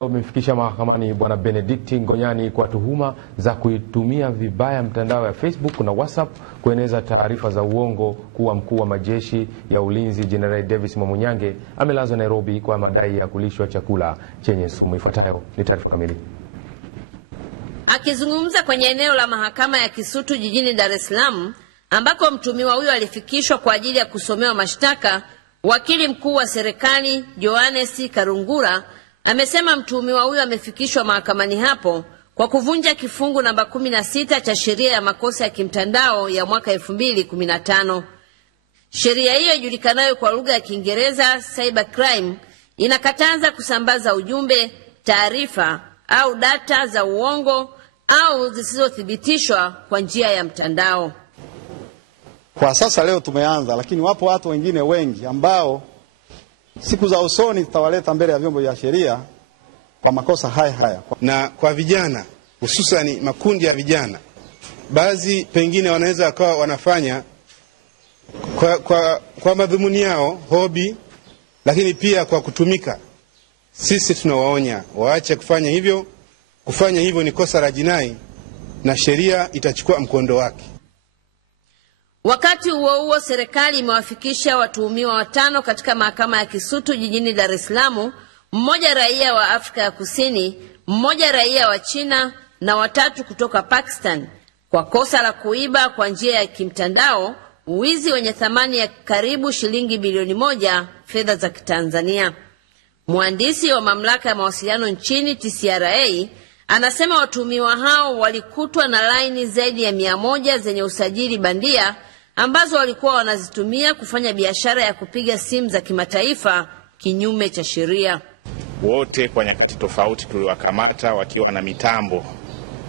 Umefikisha mahakamani Bwana Benedict Ngonyani kwa tuhuma za kuitumia vibaya mtandao ya Facebook na WhatsApp kueneza taarifa za uongo kuwa mkuu wa majeshi ya ulinzi Jenerali Davis Mwamunyange amelazwa Nairobi kwa madai ya kulishwa chakula chenye sumu. Ifuatayo ni taarifa kamili. Akizungumza kwenye eneo la mahakama ya Kisutu jijini Dar es Salaam ambako mtuhumiwa huyo alifikishwa kwa ajili ya kusomewa mashtaka, wakili mkuu wa serikali Johannes Karungura amesema mtuhumiwa huyo amefikishwa mahakamani hapo kwa kuvunja kifungu namba 16 cha sheria ya makosa ya kimtandao ya mwaka 2015. Sheria hiyo ijulikanayo kwa lugha ya Kiingereza cyber crime inakataza kusambaza ujumbe, taarifa au data za uongo au zisizothibitishwa kwa njia ya mtandao. Kwa sasa leo tumeanza, lakini wapo watu wengine wengi ambao siku za usoni tutawaleta mbele ya vyombo vya sheria kwa makosa haya. Na kwa vijana, hususan makundi ya vijana, baadhi pengine wanaweza wakawa wanafanya kwa madhumuni yao, hobi, lakini pia kwa kutumika. Sisi tunawaonya waache kufanya hivyo. Kufanya hivyo ni kosa la jinai na sheria itachukua mkondo wake. Wakati huo huo, serikali imewafikisha watuhumiwa 5 katika mahakama ya Kisutu jijini Dar es Salaam, mmoja raia wa Afrika ya Kusini, mmoja raia wa China na 3 kutoka Pakistan kwa kosa la kuiba kwa njia ya kimtandao, uwizi wenye thamani ya karibu shilingi bilioni 1 fedha za Kitanzania. Mhandisi wa mamlaka ya mawasiliano nchini TCRA anasema watuhumiwa hao walikutwa na laini zaidi ya 100 zenye usajili bandia ambazo walikuwa wanazitumia kufanya biashara ya kupiga simu za kimataifa kinyume cha sheria. Wote kwa nyakati tofauti tuliwakamata wakiwa na mitambo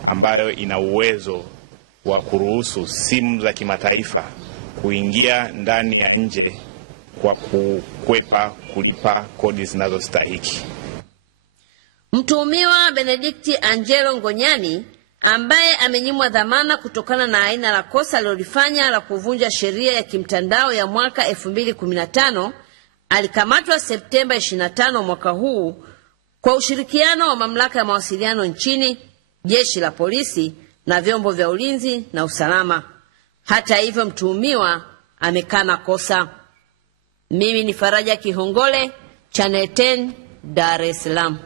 ambayo ina uwezo wa kuruhusu simu za kimataifa kuingia ndani ya nje kwa kukwepa kulipa kodi zinazostahiki. Mtuhumiwa Benedict Angelo Ngonyani ambaye amenyimwa dhamana kutokana na aina la kosa alilofanya la kuvunja sheria ya kimtandao ya mwaka 2015 alikamatwa Septemba 25 mwaka huu kwa ushirikiano wa mamlaka ya mawasiliano nchini, jeshi la polisi na vyombo vya ulinzi na usalama. Hata hivyo, mtuhumiwa amekana kosa. Mimi ni Faraja Kihongole, Channel 10, Dar es Salaam.